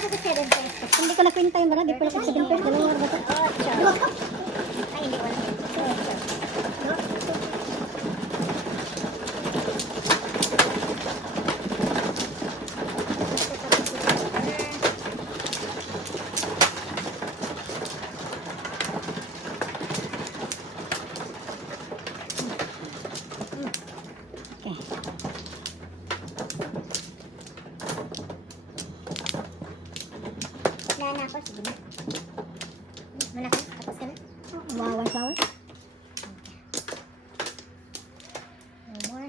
7 pesos. Hindi ko nakwenta yung marami. Pero kasi 7 pesos. Dalawa ba ito? 8. Ay, hindi wala. 8. Okay. Wala na ako. Sige na. Wala ka? Tapos ka na? Wow, one flower. No more.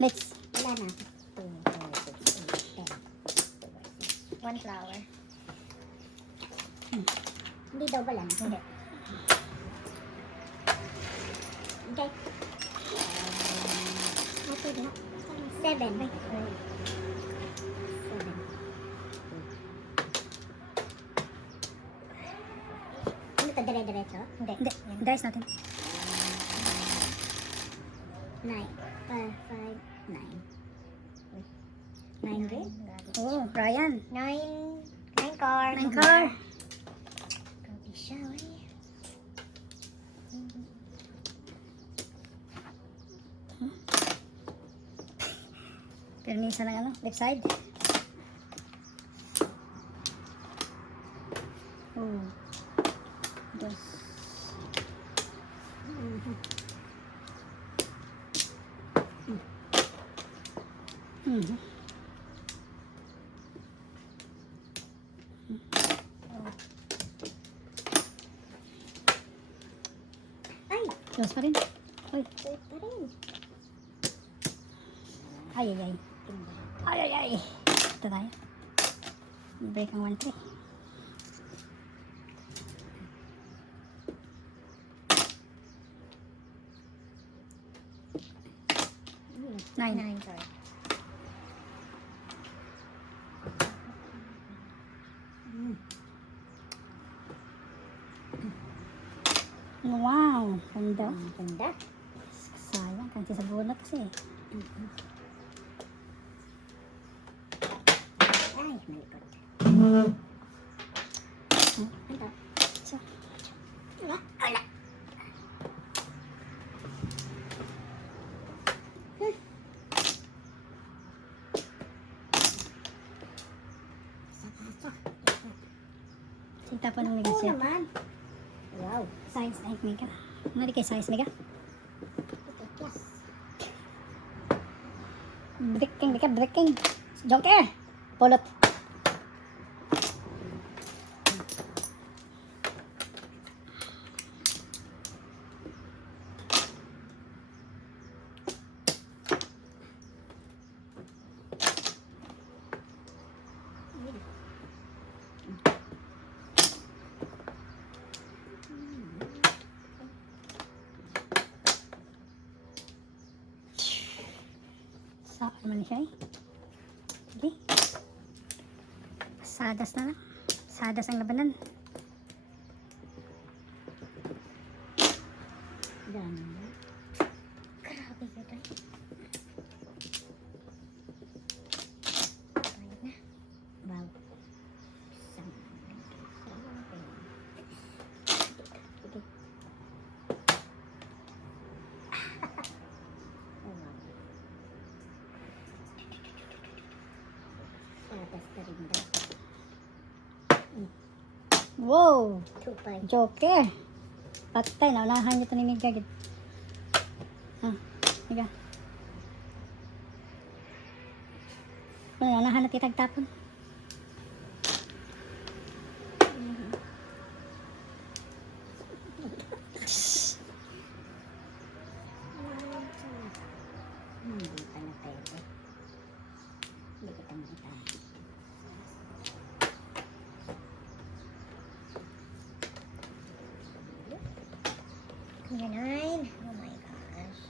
Next. Wala na ako. 2, 4, 6, 8, 10. 1 flower. Hindi daw wala na. Hindi. Okay. Okay na. 7. Wait. 7. Ano to? Dire-diretso? Hindi. Hindi. Guys natin. 9. 5, 9. 9 red? Oh, Ryan. 9 car. 9 car. Grabe siya, eh. Pero ni isa ng ano, left side. Oh. Dos. Mhm. Ay! Dos pa rin. Uy. Wait pa rin. Ay, ay, ay. Ay, ay, ay. Ito tayo. Break ang 1-3. Nine. 9 car. Wow. Ganda. Ganda. Sayang. Kasi sa bunot kasi. Ay, malikot. Ano? So, Wala. Wala. sinta pa ng Oo mega set. naman. Wow. Size 8 mega. Nari kay size mega. Yes. Breaking, mega, breaking. Joker. Polot. Saan naman siya eh. Sige. Sadas na lang. Sadas ang labanan. Dami. Grabe ka tayo. Bayad na. Wow. Wow. 2-5. Joker. Patay. Naunahan niyo ito ni Mega. Ah. Mega. Naunahan na titagtapon. Hindi pa na pwede. Hindi kita makita. Kuya 9. Oh my gosh.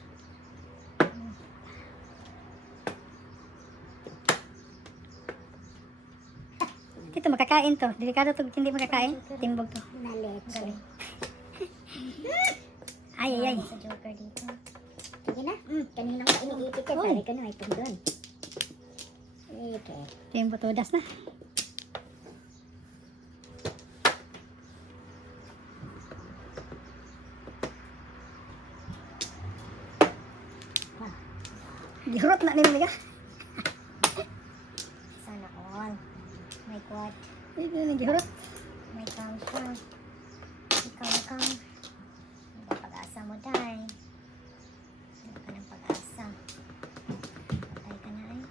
Dito makakain to. Delikado to. Hindi makakain. Timbog to. Naletse. Ay, ay, ay. Sa Joker dito. Sige na. Kanina ko iniipit yan. Sabi ko na, itong doon. Okay. Timbo todas na. Gihurot na ni Mika. Sana all. May quad. Gihurot. May count siya. Ikaw. May pag-asa mo, Day. Hindi ka ng pag-asa. Patay ka na ay.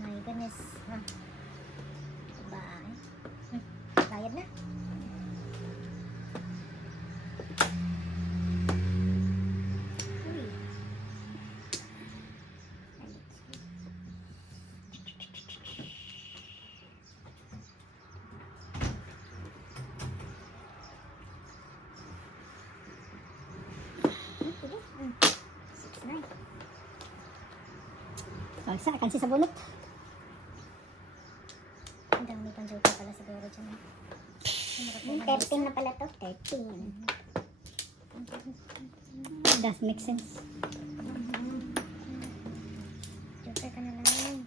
My goodness. Ha? Diba ay? Bayad na. Uy. Bagsa, kansi sa bunot. Ang dami pang joker pala siguro dyan. 13 na pala to. 13. Does make sense. Joker ka na lang.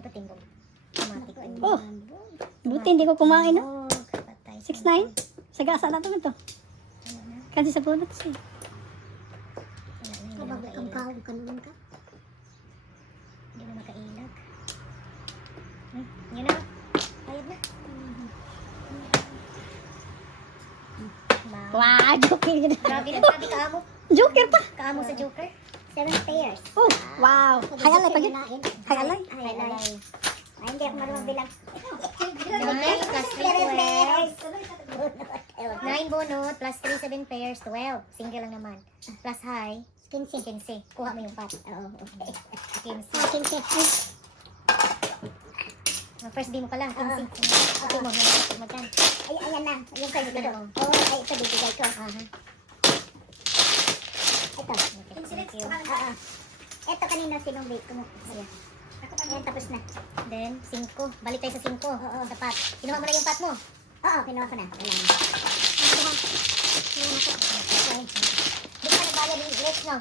Ito tinggong. Automatic. Oh, buti hindi ko kumain, no? Patay. 6-9. Sagasa na ito. Ano na? Kansi sa bunot siya. Wala na, hindi na makailag. ka naman ka. Hindi na makailag. Yun na. Bayad na. Wow, joker yun. Grabe na, grabe kaamo. Joker pa. Kaamo sa joker. 7 pairs. Oh, wow. Hayalay pa yun. Hayalay. Highlight. Ay, hindi ako marunong bilang. 9 plus 3, 12. 9 bunot plus 3, 7 pairs, 12. Single lang naman. Plus high, 15. Kuha mo yung pot. Oo, okay. 15. First day mo pala. 15. Okay mo. Okay mo dyan. Ay, ayan na. Yung kayo dito. Oo. Oo, ay, ito bibigay ko. Aha. Ito. Thank you. Oo. Ito kanina sinong ko mo. Ayan. Ayan, tapos na. Then, 5. Balik tayo sa 5. Oo. Sa pot. Kinuha mo na yung pot mo. Oo, kinuha ko na. Wala na. Di ka nagbayad yung rest, no?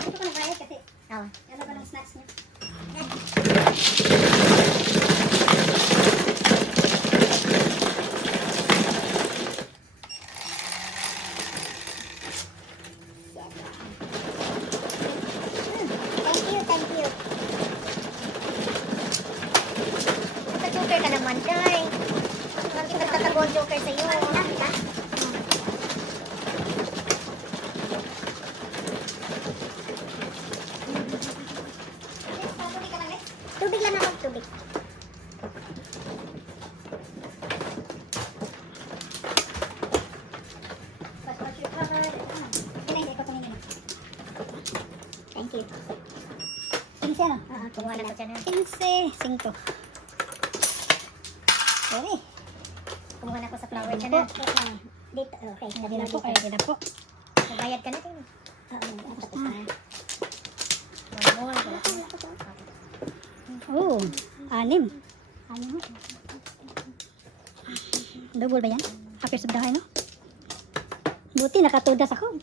Ito ko na kaya kasi. Oo. Ano ba ng snacks niya? Thank you. Joker ka naman, Day. Bakit nagtatago ang joker sa'yo? Tubig lang ako, tubig. Thank you. 15 ano? Kumuha na ko dyan, ha? 15. 5. Okay. Kumuha na ko sa flower dyan, ha? Dito, okay. Hindi na po. Ay, hindi na po. Nagbayad ka na, din. Oo, tapos na. One more. Wala ka. Oh, 6. Double ba yan? Happy subdahay, no? Buti, nakatudas ako.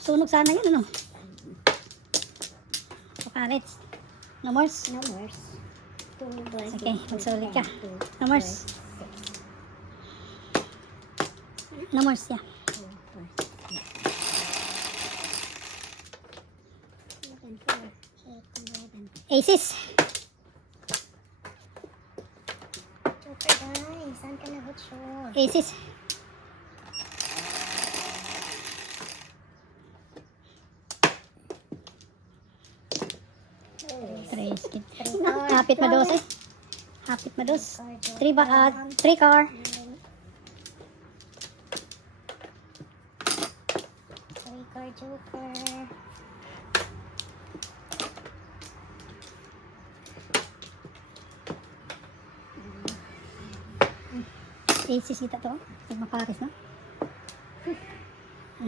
Sunog sana yan, ano? Pakarits. No more? No worse. Okay, magsulit ka. No more? No more, yeah. Aces. Joker, guys. Saan ka nag-show? Aces. Tres. Hapit mados eh. Hapit mados. 3 car. 3-card joker. Aces kita to. Magmakaris no?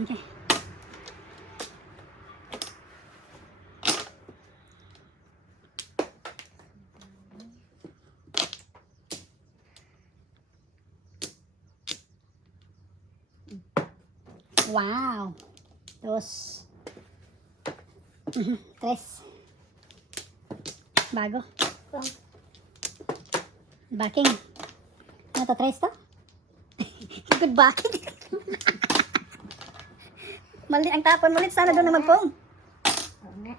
Okay. Wow. 2. 3. Bago. Backing. Ano to? 3 to? Good backing. Mali ang tapon mo ulit. Sana doon na magpong. Oo nga.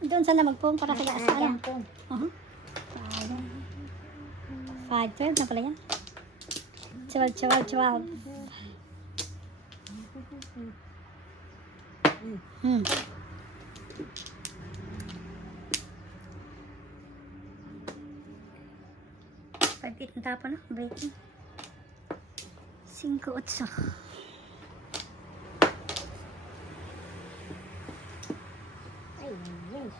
Doon sana magpong para sa gaas. Ayan Ano? po. Uh-huh. 5, 12 na pala yan. 12. Hmm. Pag-eat ng tapon, no? Breaking. 5, 8. Ay, ay.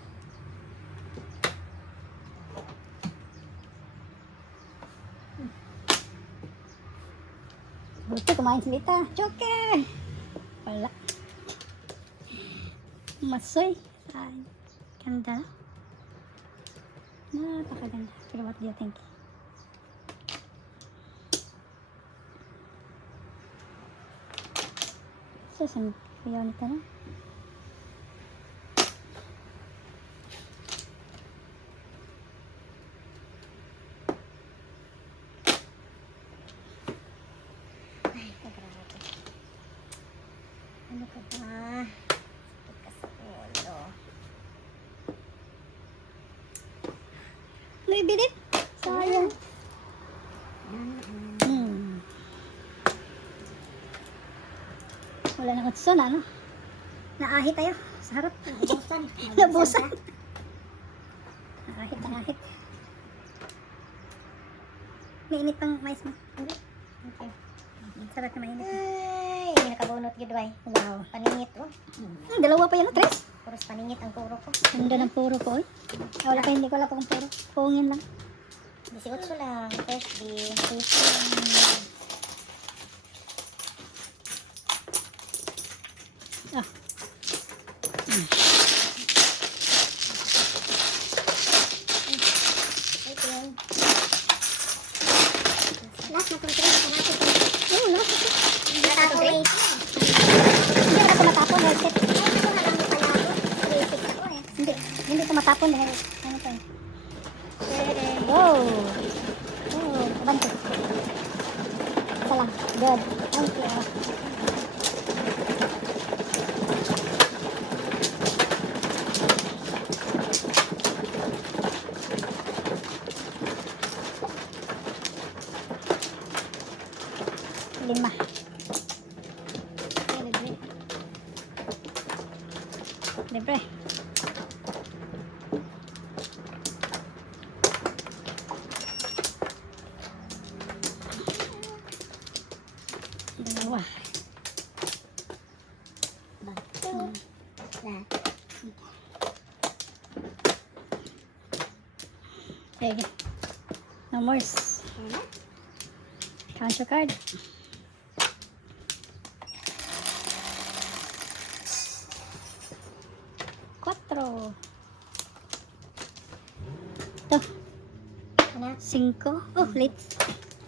Buti kumain si Lita. Joker! Wala. Masoy. Ay, ganda. Napakaganda. Pero what do you think? Saan kuya nito na? Ay, grabe. Ano ka ba? Sakit ka sa ulo. Naibilit? Sayang. Wala na kutson, ano? Naahi tayo sa harap. Nabusan. Nabusan. Nahit. May init pang mais mo. Okay. Sarap na mainit. Ay, nakabunot yun, Way. Wow, paningit, oh. Dalawa pa yan, 3. Puros paningit ang kuro ko. Ganda ng puro ko, eh. Wala pa, hindi ko wala pa kung puro. Pungin lang. 18 lang. First day. Ah. Ito yun. Last na kung 3 sa natin. Oh, last. Natapos 8. Hindi wala ko matapon. Well, set. Ay, ito na lang yung pala ako. 3-6 ako eh. Hindi ko matapon dahil ano pa eh. Pwede. Wow! Oh, abante. Isa lang. Good. Thank you. Lima. Libre. Dalawa. Bato. Sige. No more. Count your card. Cuatro. Ito. Ano? 5. Oh, late.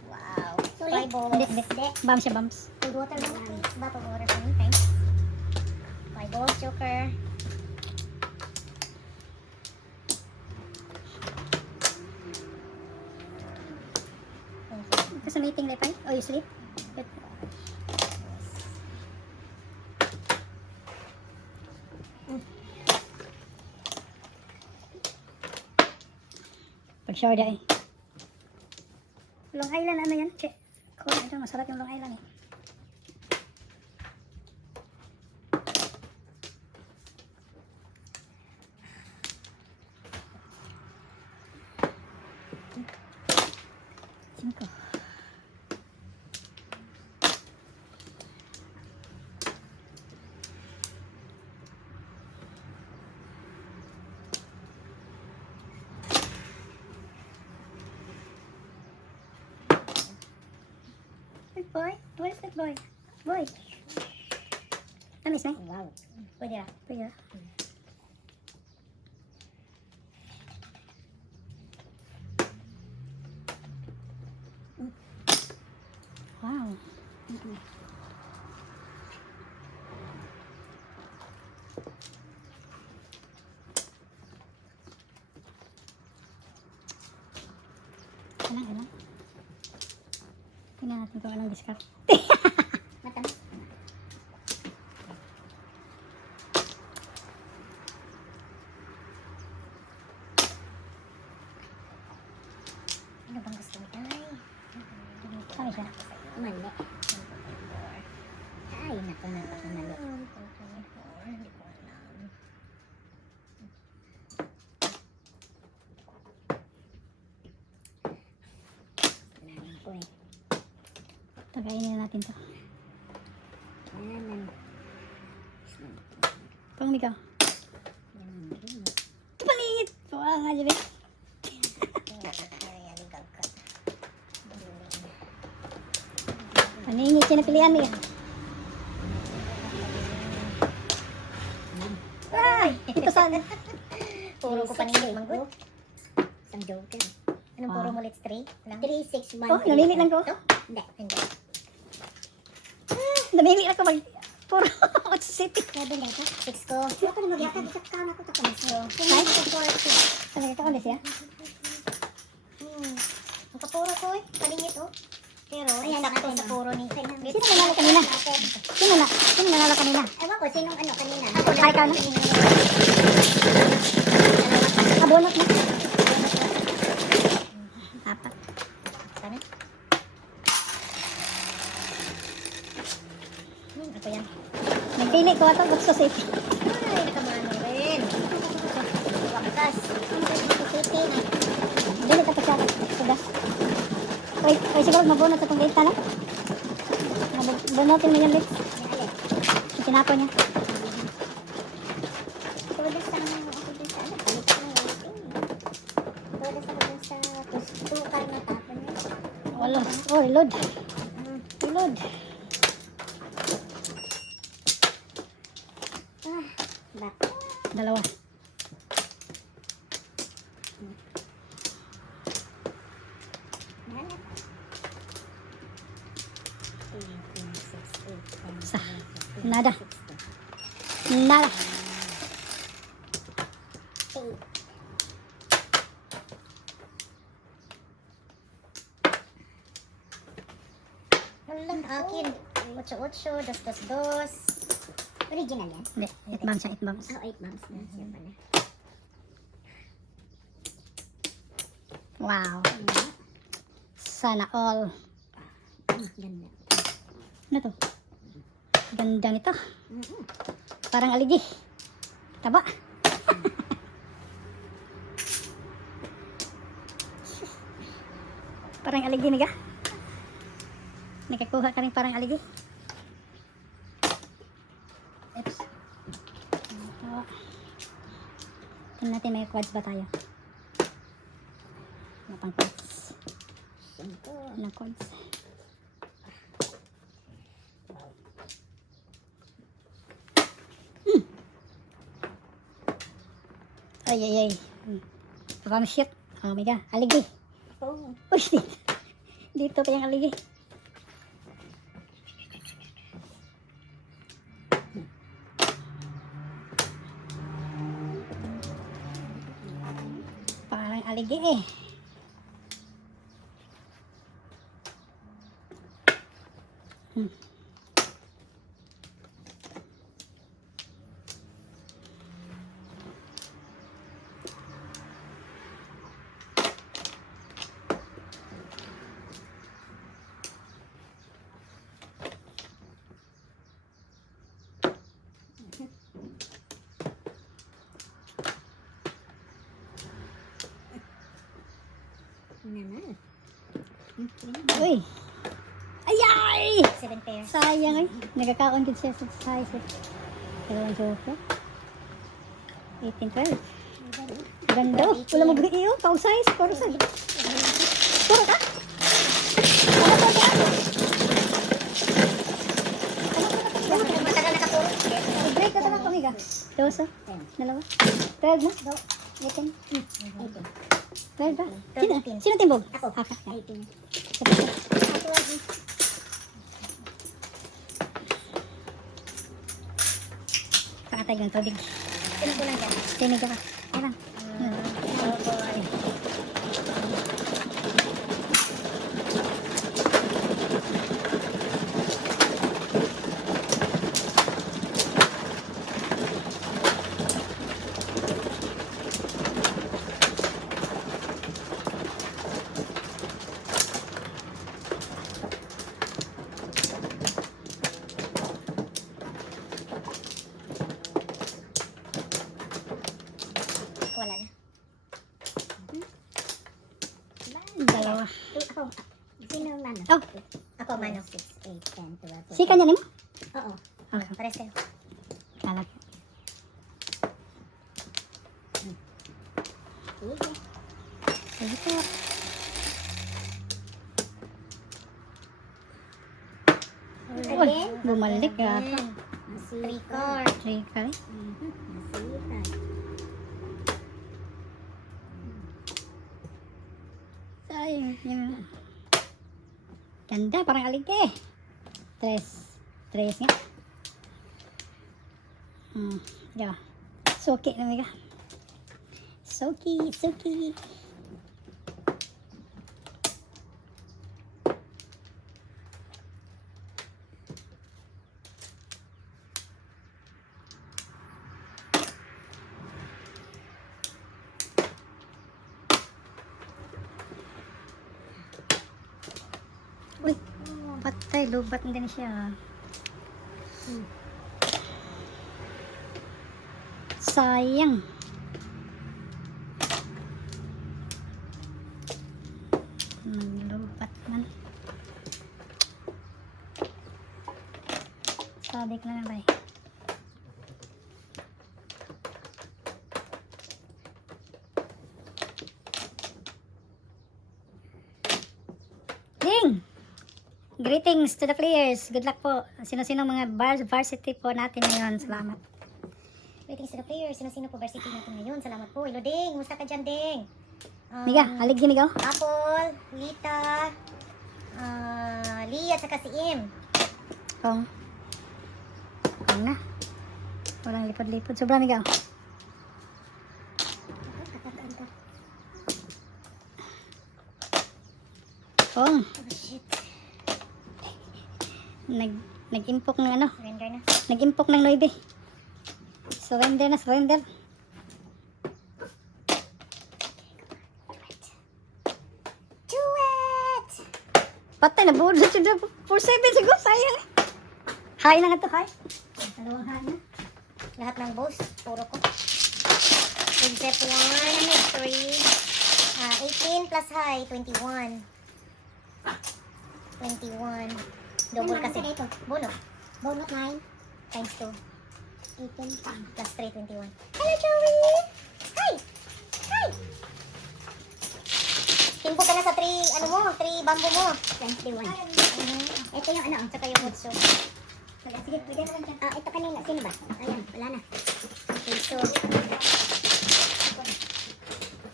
Wow. Hindi, 5 balls. hindi. Bumps siya, bumps. Cold water lang natin. Bottled water pa rin. Thanks. 5 balls, Joker. Thank you. Kasi meeting life, right? Oh, you sleep? Good. Pag-shower dia eh. Long Island ano yan? Che. Cool. Ito, masarap yung Long Island eh. Cinco. Good boy. Where's that boy? Boy. Tamis na eh. Wow. Pwede ah. Pwede na. Wow. Kailan? Tingnan natin kung anong discount. Matamis. Ano bang gusto mo, Day? Kami siya. Mali. Ay, naku, napakamali. Hindi ko alam. Alam ko eh. Tagainin natin to. Alam. Pang Mika. Ito palit! Wala nga dyan eh. Paningit siya na pilihan Mika. Ay! Ito saan? Puro ko paningit, Manggut. Isang joker. Anong puro mo, let's 3? 3, 6, 1. Oh, namili lang ko. Hindi. Hindi. Namili lang ko mag... Puro city. 7 dito. 6 ko. Ako na magyakag. Isap ka na ako tapos. Ay? Talaga ito ulit siya? Ang kapuro ko eh. Paningit oh. Pero, Ayan, sakto natin, sa puro ni. Sino nanalo kanina? Sino na? Sino nanalo kanina? Ewan ko, sinong ano kanina? Ay, ikaw na. Abunot na. Apat. Sana? Ako yan. Nagpili ko ito. Gusto city. Ay, nakamano rin. Wakas. City na. Dili tapos siya. Sugas. Wait, siguro mabunot sa itong gate na. Mabunotin mo yung lips. Tinapon niya. Tudas sa ano, ako dun sa ano, palit ako ng waiting. Tudas ako dun sa tukar na tapon niya. Wala. Oh, reload. Reload. Back. Dalawa. Nana. 8, 6, 8, 10, Sa. Nada. Nada. 8. Walang akin. 8-8, 2-2. Original yan? Hindi. 8 bounce siya. 8 bounce. Oh, 8 months na siya pala. Wow. Sana all. Ganda. Ano to? Ganda nito. Parang aligi. Taba. Parang aligi niga. Nakakuha ka rin parang aligi. Oops. Ito. Tignan natin may quads ba tayo. Ano pang quads? 5. Ano quads? Ay, ay, ay. Parang shit. Oh my god. Aligi. Oh. Uy, dito pa yung aligi. Parang aligi eh. Naman. Uy. Ayay! 7 pairs. Sayang eh. Nagkakaon din siya sa size eh. Dalawang joker. 18, 12. Ganda. Wala mo bigay iyo. Pang size. Puro size. Puro ka? Ano po ka? Matagal nakapuro. I-break ka tama pamiga. Dosa. Dalawa. 12 na? 18. 12 ba? Sino timbog? Ako. Aka. 18. Pakatay ng tubig. Sino ko lang yan? Tinig ka. Alam. Dalawa. Ako. Sino mano? Oh, Ako, mano. 6, 8, 10, 12. si kanya nimo? Oo. Okay. Pares kayo. Talak. Sige. Sige po. Uy, bumalik ah. Three card. Three card. Masipag. Ay, yun. Ganda, parang aligay. Tres nga. Yeah. Suki na mga. Suki. Uy, patay, lubat na din siya. Sayang. Lubat man. Sabik na ba? Ding! Greetings to the players. Good luck po. Sino-sino mga varsity po natin ngayon. Salamat. Greetings to the players. Sino-sino po varsity natin ngayon? Salamat po. Hello, Ding. Musta ka dyan, Ding? Miga, halig di Miga. Apple, Lita, Lee, at saka si Im. Kong. Kong na. Walang lipod-lipod. Sobra Miga. Kong. Oh, shit. Nag-impok ng ano. Surrender na. Nag-impok ng 9. Surrender. Do it! Patay na board. 4-7 siguro. Sayang. Hi na nga to. Hi. Dalawang hi na. Lahat ng boss, puro ko. Except 1, 3, 18 plus high, 21. 21. Double kasi. Bono. Bonus 9, Times 2. 18, Plus 3, 21. Hello, Joey! Hi! Hi! Timpo ka na sa 3, ano mo, 3 bamboo mo. 21. Ito yung ano. Tsaka yung mutso. Sige, bigyan mo lang dyan. Ito kanina. Sino ba? Ayan, wala na. Okay, so.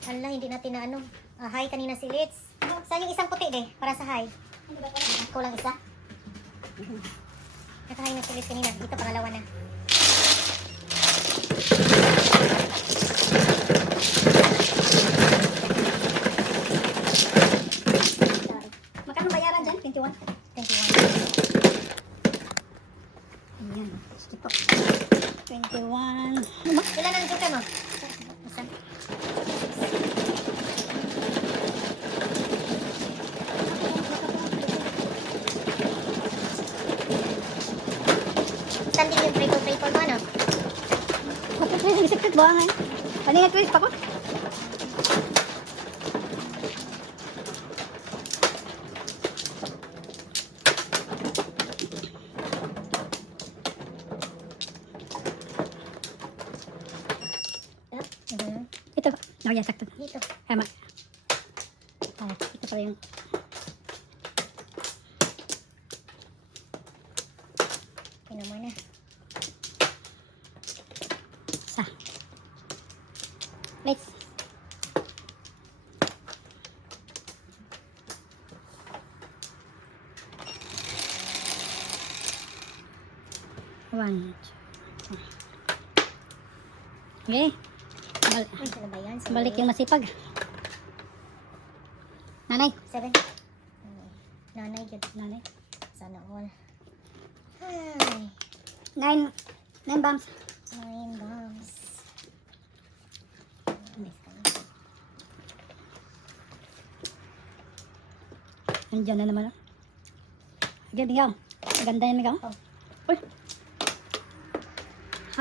Ala, hindi natin na ano. Hi kanina si Litz. Saan yung isang puti de? Para sa hi. Kulang isa. Nakahay na si Litz kanina. Dito pangalawa na. Magkano bayaran dyan? 21. 21. Ayan. Gusto po. 21. Ilan ang joker mo? Isa. Standing yung triple mo, ano? Bakit rin ang isip ba ngayon? Ano nga twist ako? Ito. Oh, yan, sakto. Dito. Tama. Ito pala yung... Tingnan mo na. Sa. Let's. One, two. Okay. Ay, ano ba yan? Balik yung masipag. Nanay. 7. Nanay, good. Nanay. Sana all. Ay, 9 bombs. 9 bombs. Nandiyan na naman. Again, ikaw. Maganda yan, ikaw. Oh. Uy.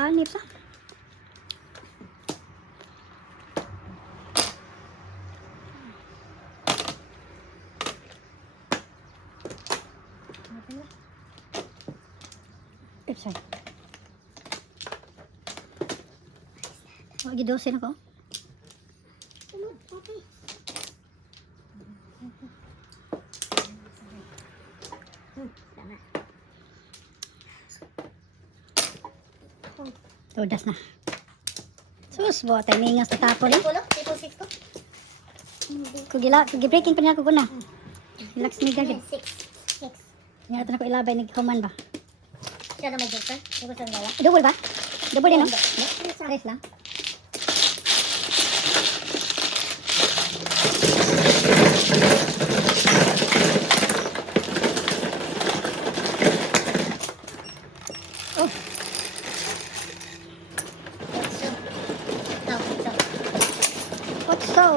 Hanip sa. Open mo. Oops, sorry. Wag gidosin ako. Sunod, okay. Tama. Tudas na. Sus, buhat tayo mingas na tapon eh. Pulo? Triple six ko? Kugibreaking pa niya ako kuna. Relax ni gagid. 6. Nga ito na ko ilabay, nagkuman ba? Siya na may joker? Hindi ko saan gawa. Double ba? Double din no? Hindi. Pares lang. Oh, otso.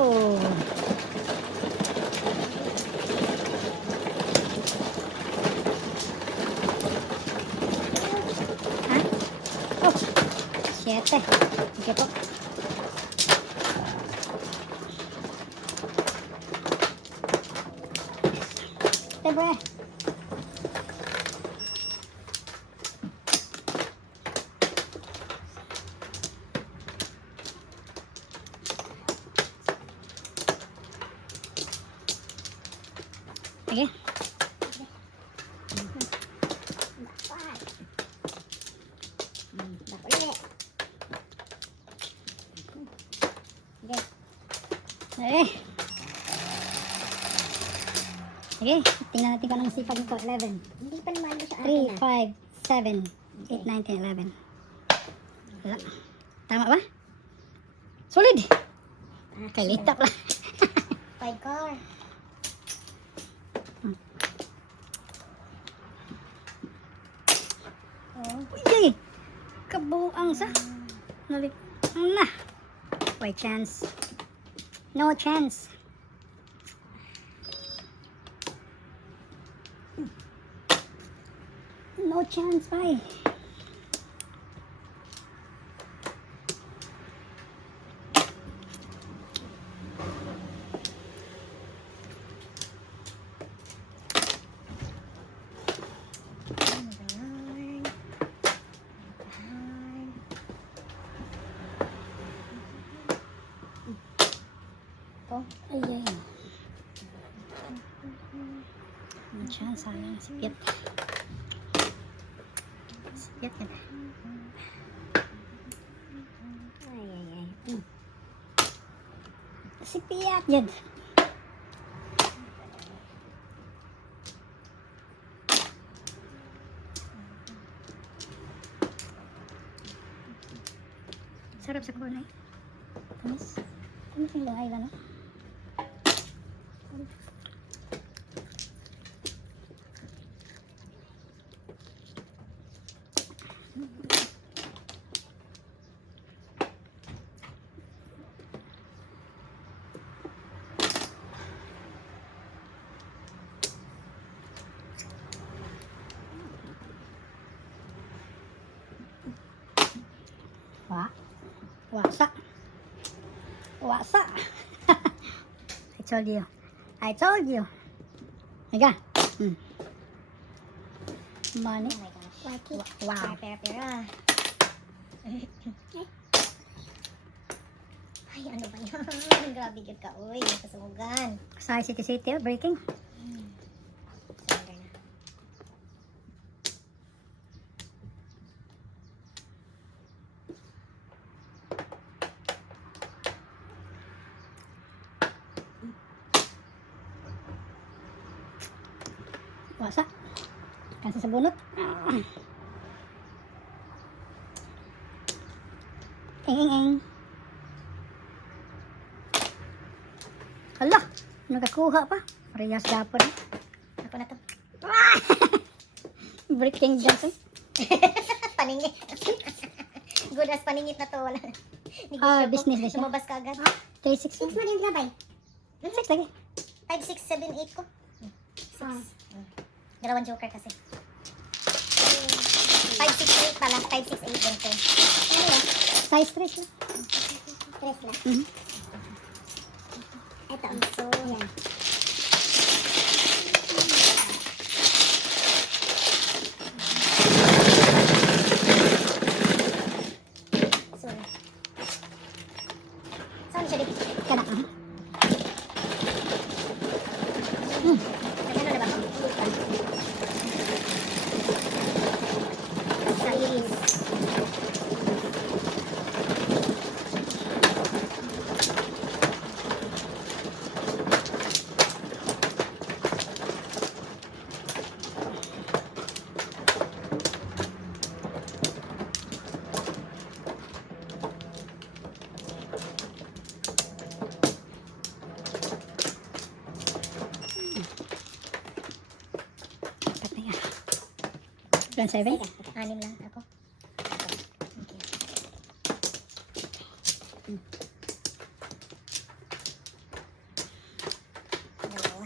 Ha? Oh, 7. Sige po. Tebre. Sige. Dapat. Dapat ulit. Eh. Sige, tingnan natin kung anong sipag nito. 11. Hindi pa naman mo sa 3, akin 5, 7, ah. 8, 9, 10, 11. Wala. Tama ba? Solid. Kalita pala. 5 car. Oh. Uy, kabuang sa. Nalik. Na. By chance. No chance. No chance, bye. Ay, ay. No chance, sayang. Sipyat. Sipyat ka na. Ay. Sipyat yan. Sarap sa kulay. Tamis. Tamis yung langay ka, no? Wasa. Wasa. I told you. I told you. Higa. Money. Oh my gosh. Waki. Wow. Pera. Ay, ano ba yan? Grabe yun ka. Uy, kasumugan. Sa city, breaking. Surrender na. Wasa. Kansa sa bunot. Eng. Hala, nakakuha pa. Parehas dapat. Ako na to. Breaking Johnson. Paningit. Good as paningit na to. Wala. Ah, Negosyo ko. business na siya. Lumabas ka agad. 3-6. 6 mo din gabay. 6 lagi. 5, 6, 7, 8 ko. 6. Dalawang joker kasi. 5, 6, 8 pala. 5, 6, 8 ganito. Ano yan? Size 3 siya. 3 lang. Mhm. Ito. So, yan. 1, 7. Anim lang ako. Okay. Dalawa.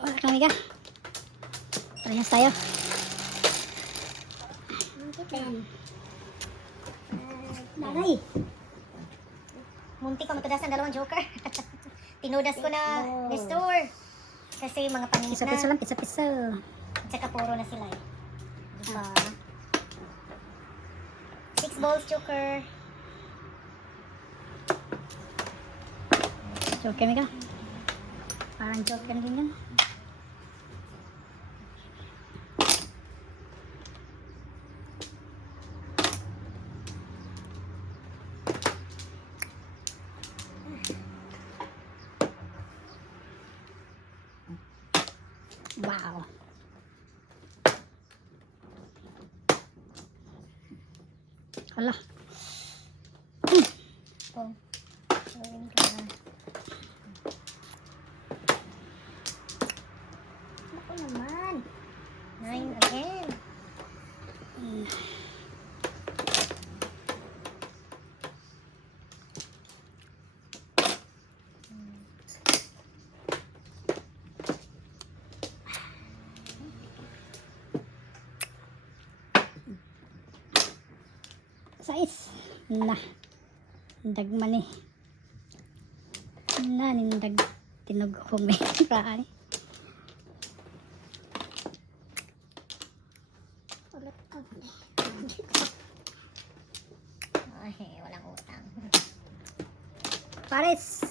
Wala kang miga. Parehas tayo. Maray. Munti ka matudas ang dalawang joker. Tinudas ko na restore. Kasi mga paninit Piso-piso na. lang, piso-piso. At saka puro na sila eh. Diba? 6 balls joker. Joker miga. Parang joker din yan. Wow. Hala. Oh. Gawin ka na. Ako naman. 9 again. Sais. Na. Dagman eh. Na, nindag. Tinog ko may prahay. Ulit ko. Ay, walang utang. Pares.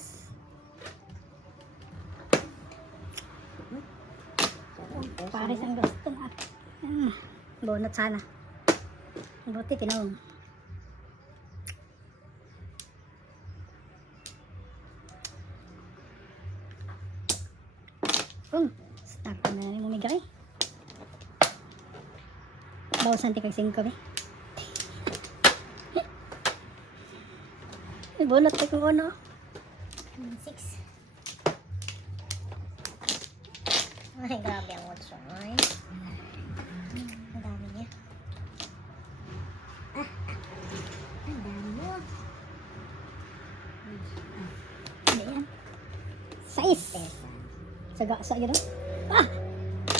Pares ang gusto natin. Bonot sana. Buti tinawag. Start na rin mumigay. Bawasan tikag 5 eh. Bonot ko kung ano. 6. Ay, grabe ang watch ay. Ang dami niya. Ang dami mo. Hindi yan. 6. Saga yun. Ah!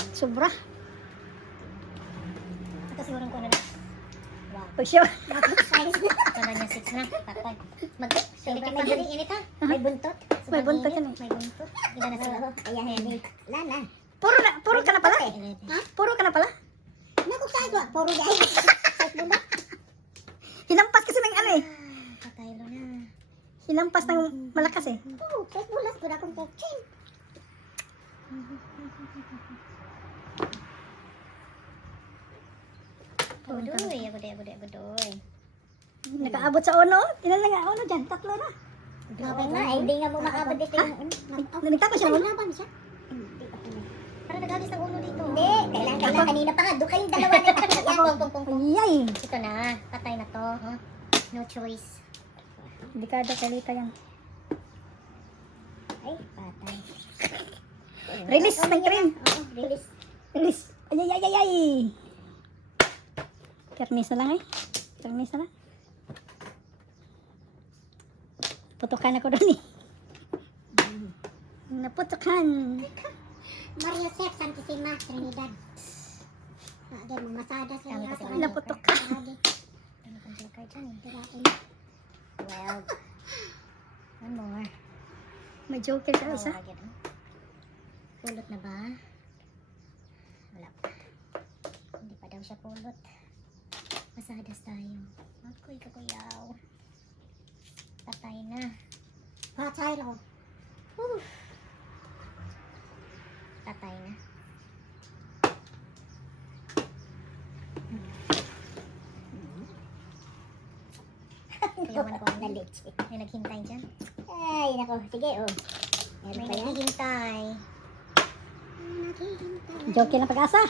Sobra. Ito siguro ko na na. Wow. Pag siya. Kala niya 6 na. Patay. Mag-silikip pa rin init ha. May buntot. May buntot yan eh. May buntot. Ilan na sila? Kaya hindi. Lala. Puro ka na pala. 11. Puro ka na pala. Naku, saan ko? Puro dahil. Saan mo ba? Hinampas kasi ng ano eh. Pataylo na. Hinampas ng malakas eh. Oo, saan mo lang? Pura kong tekstin. Agudoy, agudoy. Nakaabot sa uno. Ilan na nga uno dyan? 3 na. Grabe na, ay hindi nga mo makabot dito yung Nagtapos siya uno. Naban siya? Hindi pa pala. Parang nagagis ng ulo dito. Hindi, kailangan kanina pa nga. Doon kayong dalawa na Pong. Yay! Ito na. Patay na to. Huh? No choice. Dekada kalita yan. Ay, patay. Release ng cream. Oo, release. Release. Ay, ay, ay, ay, ay. Kermis na lang eh. Kermis na lang. Putukan ako doon eh. Naputukan. Mario Sef, Santissima, Trinidad. Ada mga masada sa Kami iya. kasi Naputukan. Ano kang joker dyan? Kirain. 12. One more. May joker sa isa. Lagi na. Pulot na ba? Wala pa. Hindi pa daw siya pulot. Masadas tayo. Ako'y kakuyaw. Patay na. Patay raw. Patay na. Kayawan ko ang Leche. may naghintay dyan. Ay, nako. Sige, oh. May Meron pa yan. naghihintay. Naghihintay. Joker na pag-asa.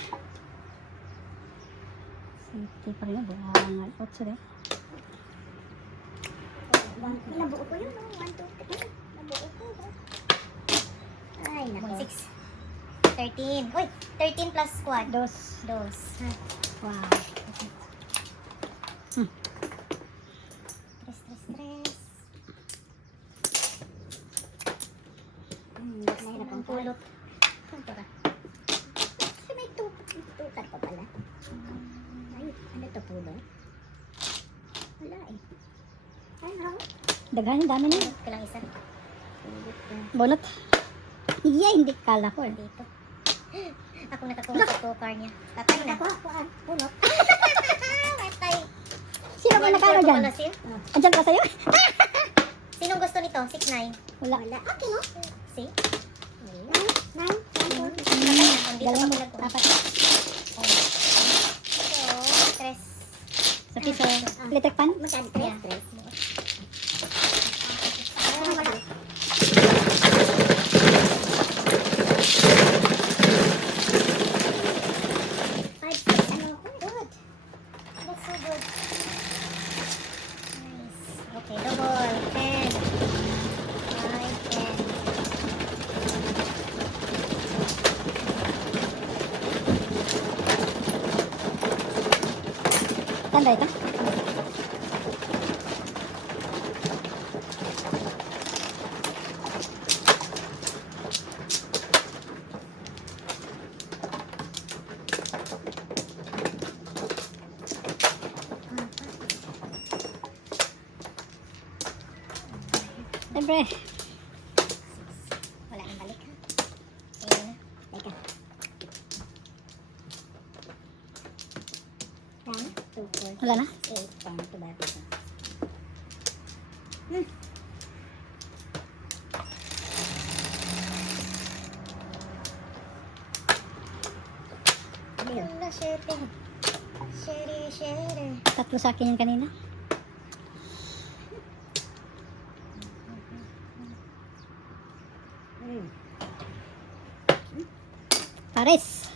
Safety pa rin na. Buwangan. 8 rin. Nabuo ko yun, no? 1, 2, 3. Nabuo ko. Ay, nako. 6. 13. Uy, 13 plus squad. Dos. Dos. Ha? Wow. Tres, tres, tres. Nahirap ang Ang pulot. Ito ka. Kasi may tukar pa pala. Ay, ano to pulo? Wala eh. Ay, no. Daghan, dami na. Pulot ka lang isa. Pulot ka. Bunot. Yeah, hindi kala ko eh. Dito. Ako nakakuha sa cooker niya. Tatay na. Ako, punot. Tatay. Sino ba nakano dyan? Wala siya. Andyan ka sa'yo? Sinong gusto nito? 6-9. Wala. Wala. Okay, no? See? Nine. Tatay na. Kung dito Galing pa mo. pinag-uwi. Apat. Oh. So, tres. Sa piso. Electric pan? Magkano? Yeah. Tres. Ah, wala. Five, six, ano ko? Good. That's so good. Nice. Okay, double. 10. 5, 10. Tanda ito? Siyempre. Wala nang balik ha. Sige na. Teka. One, two, four, Wala na? eight, one, two, ba? Wala, 7. Shere. Tatlo sa akin yung kanina. Pares.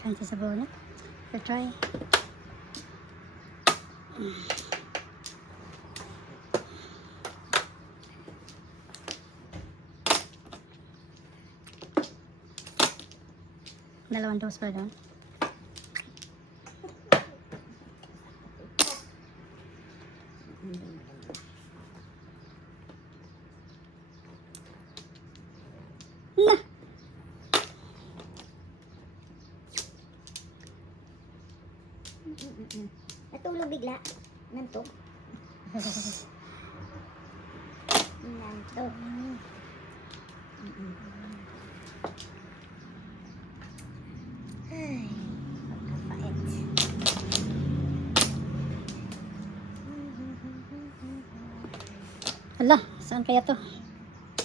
Trying to sa bonnet. We'll try. Dalawang dose pa doon. Na! Natulog bigla. Nantok. Nantok. Ay, pagkapait. Hala, saan kaya to?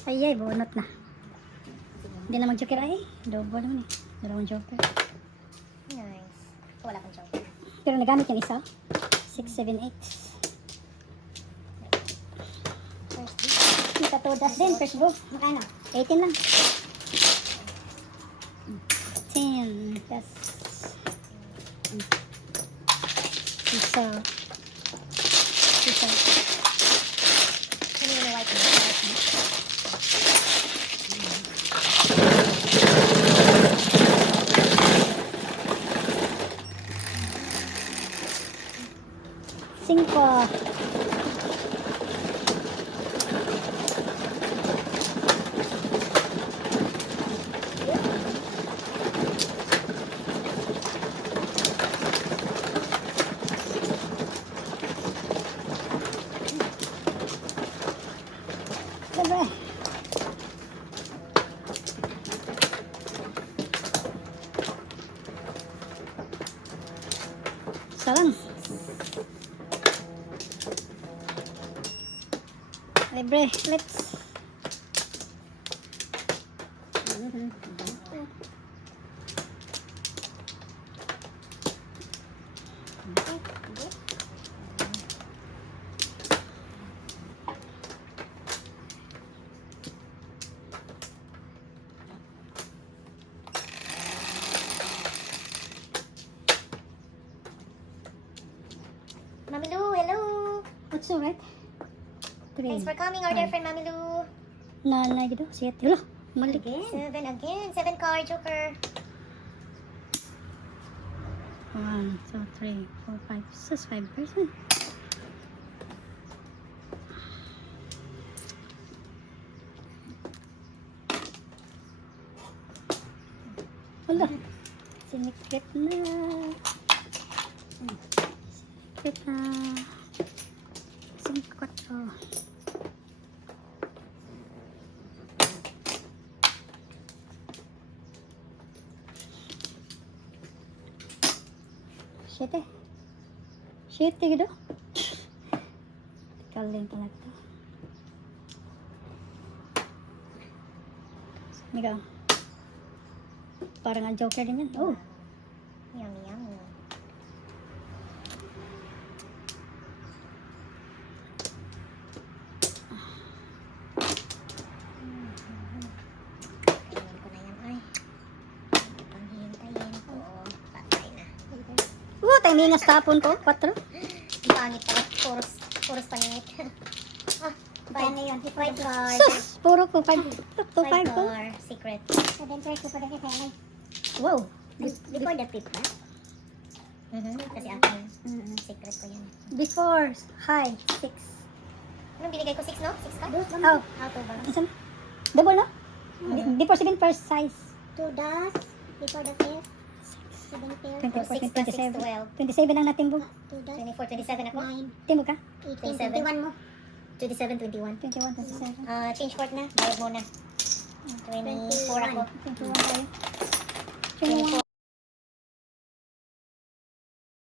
Ay, bunot na. Hindi na mag-joker ay. Double naman eh. Dalawang joker. Nice. Wala pang chocolate. Pero nagamit yung isa. 6, 7, 8. First beat. Ikatodas din, first go. Makano? 18 lang. 10. Yes. Isa. Isa. Ano yung white beat? White beat. Cinco. Siyempre. Salang. Libre, let's. So, right? Thanks 3. for coming, our dear friend Mami Lou. Nalay gitu. 7. Wala. Malik. 7 again. 7 card, Joker. 1, 2, 3, 4, 5. Sus, 5%. Wala. Sinikret na. Sinikret na. 5. Siete. Siete gitu. Kalian talaga to. Mika. Parang ang joker din yan. Oh. Yummy, yummy. Kainin ko na yan, ay. Panghihintayin ko. Patay na. Tayo mingas tapon ko. 4. Ang pangit pa. Puros paningit. Paano yun? 5 card. Sus! Puro ko. 5 to 5 ko. card. Secret. Adventure ko pa rin kay Felay. Wow. Before the fifth ba? Kasi akin yun. Secret ko yan. Before. High. 6. Anong binigay ko? 6, no? 6 card? Oh. Auto ba? Isa na. Double no? Before 7 first size. 2 does. Before the fifth. 7 pairs. 24, 6 plus 6, 27. 27 lang natin bug. 2 does. 24, 27 ako. 9. Timog ka? 18. 27. 21 mo. 27, 21. 21, 27. Change court na. Bayad muna. 24 ako. 21 tayo. 24.